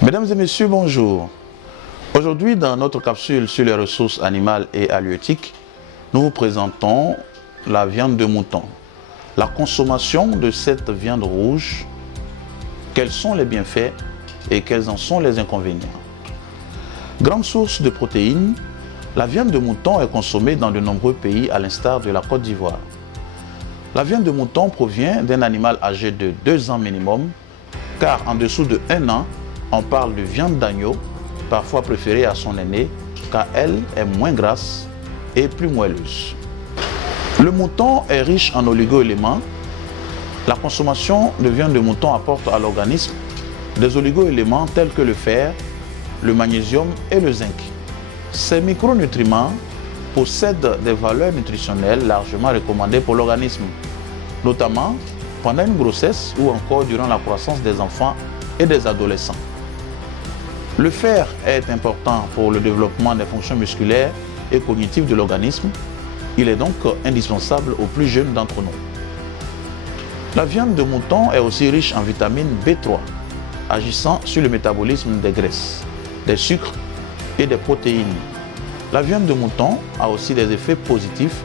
Mesdames et messieurs, bonjour. Aujourd'hui, dans notre capsule sur les ressources animales et halieutiques, nous vous présentons la viande de mouton. La consommation de cette viande rouge, quels sont les bienfaits et quels en sont les inconvénients. Grande source de protéines, la viande de mouton est consommée dans de nombreux pays à l'instar de la Côte d'Ivoire. La viande de mouton provient d'un animal âgé de 2 ans minimum, car en dessous de 1 an, on parle de viande d'agneau, parfois préférée à son aîné, car elle est moins grasse et plus moelleuse. Le mouton est riche en oligo-éléments. La consommation de viande de mouton apporte à l'organisme des oligo-éléments tels que le fer, le magnésium et le zinc. Ces micronutriments possèdent des valeurs nutritionnelles largement recommandées pour l'organisme, notamment pendant une grossesse ou encore durant la croissance des enfants et des adolescents. Le fer est important pour le développement des fonctions musculaires et cognitives de l'organisme. Il est donc indispensable aux plus jeunes d'entre nous. La viande de mouton est aussi riche en vitamine B3, agissant sur le métabolisme des graisses, des sucres et des protéines. La viande de mouton a aussi des effets positifs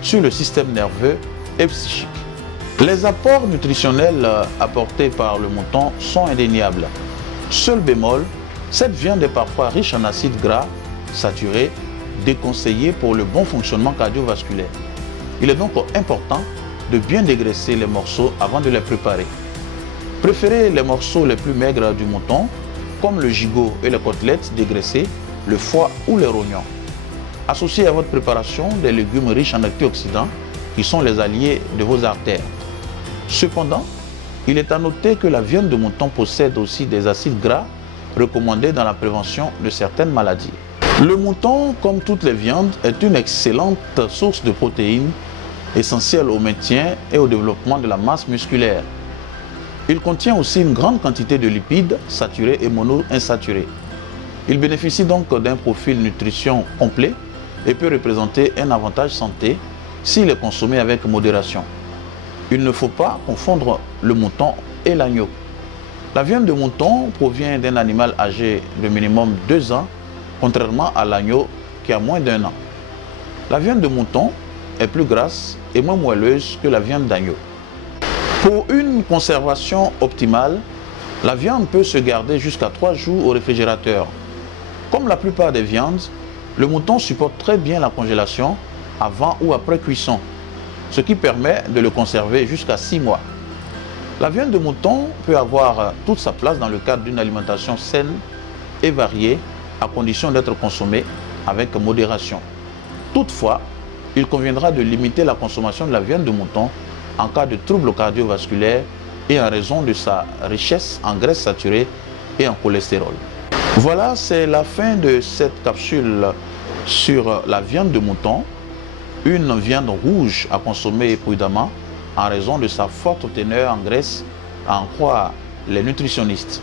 sur le système nerveux et psychique. Les apports nutritionnels apportés par le mouton sont indéniables. Seul bémol, cette viande est parfois riche en acides gras saturés, déconseillés pour le bon fonctionnement cardiovasculaire. Il est donc important de bien dégraisser les morceaux avant de les préparer. Préférez les morceaux les plus maigres du mouton, comme le gigot et les côtelettes dégraissées, le foie ou les rognons. Associez à votre préparation des légumes riches en antioxydants qui sont les alliés de vos artères. Cependant, il est à noter que la viande de mouton possède aussi des acides gras recommandés dans la prévention de certaines maladies. Le mouton, comme toutes les viandes, est une excellente source de protéines, essentielle au maintien et au développement de la masse musculaire. Il contient aussi une grande quantité de lipides saturés et monoinsaturés. Il bénéficie donc d'un profil nutrition complet et peut représenter un avantage santé s'il est consommé avec modération. Il ne faut pas confondre le mouton et l'agneau. La viande de mouton provient d'un animal âgé de minimum 2 ans, contrairement à l'agneau qui a moins d'1 an. La viande de mouton est plus grasse et moins moelleuse que la viande d'agneau. Pour une conservation optimale, la viande peut se garder jusqu'à 3 jours au réfrigérateur. Comme la plupart des viandes, le mouton supporte très bien la congélation avant ou après cuisson, ce qui permet de le conserver jusqu'à 6 mois. La viande de mouton peut avoir toute sa place dans le cadre d'une alimentation saine et variée, à condition d'être consommée avec modération. Toutefois, il conviendra de limiter la consommation de la viande de mouton en cas de troubles cardiovasculaires et en raison de sa richesse en graisses saturées et en cholestérol. Voilà, c'est la fin de cette capsule sur la viande de mouton, une viande rouge à consommer prudemment en raison de sa forte teneur en graisse, à en croire les nutritionnistes.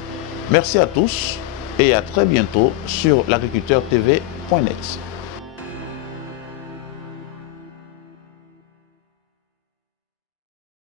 Merci à tous et à très bientôt sur l'agriculteurtv.net.